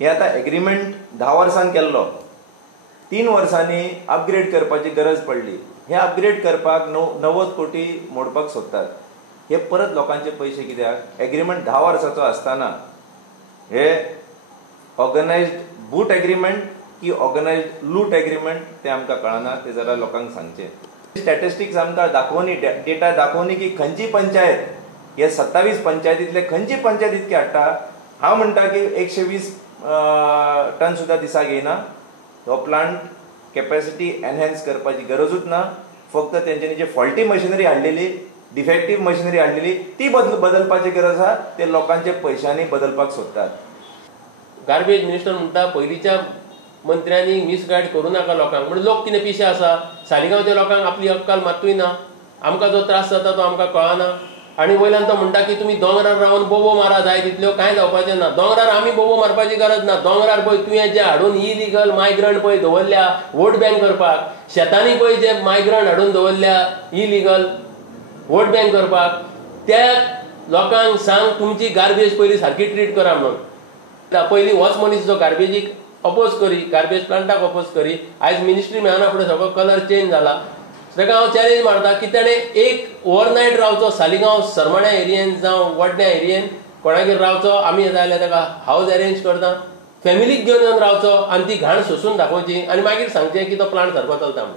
हे आता एग्रीमेंट 10 वर्सांनी केल्लो, 3 वर्सांनी अपग्रेड करपाची गरज पडली. हे अपग्रेड करपाक 90 कोटी मोडपाक सोदतात. हे परत लोकांचे पैसे कित्याक? एग्रीमेंट 10 वर्साचो आसतना हे ऑर्गनायज्ड बूट एग्रीमेंट की ऑर्गनायज्ड लूट एग्रीमेंट ते आमकां कळना. ते जरा लोकांक सांगचे. स्टॅटिस्टिक्स आमकां दाखोवनी, डेटा दाखोवनी की खंयची पंचायत हे 27 पंचायतींतले खंयची पंचायत इतके हाडटा. हांव म्हणटा की 120 टन सुद्धा दिसाक येना. हो प्लांट कॅपॅसिटी एनहॅन्स करपाची गरजूच ना. फक्त तेंच्यांनी जे फॉल्टी मशिनरी हाडलेली, डिफेक्टीव मशिनरी हाडलेली ती बदलपाची गरज आहा. ते लोकांचे पयशांनी बदलपाक सोदतात. गार्बेज मिनिस्टर म्हणटा पयलींच्या मंत्र्यांनी मिसगायड करूं नाका लोकांक. म्हणजे लोक कितें पिशे आसा. सालिगांवच्या लोकांक आपली अक्कल मात्तूय ना. आमकां जो त्रास जाता तो आमकां कळना. आनी वयल्यान तो म्हणटा की तुमी दोंगरार रावन बोबो मारा जाय तितल्यो, कांय जावपाचें ना. दोंगरार आमी बोबो मारपाची गरज ना. दोंगरार पळय तुवें जे हाडून इलिगल मायग्रंट पळय दवरल्या वोट बँक करपाक, शेतांनी पळय जे मायग्रंट हाडून दवरल्या इलिगल वोट बँक करपाक, त्या लोकांक सांग तुमची गार्बेज पयलीं सारकी ट्रीट करा म्हणून. पयलीं होच मनीस जो गार्बेजीक अपोज करी, गार्बेज प्लांटाक अपोज करी, आयज मिनिस्ट्री मेळना फुडें सगळो कलर चेंज जाला. ताका हांव चॅलेंज मारता की ताणें एक ओवरनायट रावचो सालिगांव सरमण्या एरियेन जावं वडण्या एरियेन कोणागेर रावचो. आमी जाय जाल्यार ताका हावज अरेंज करता. फॅमिलीक घेवन येवन रावचो आनी ती घाण सोसून दाखोवची आनी मागीर सांगचें की तो प्लांट सारको चलता म्हणून.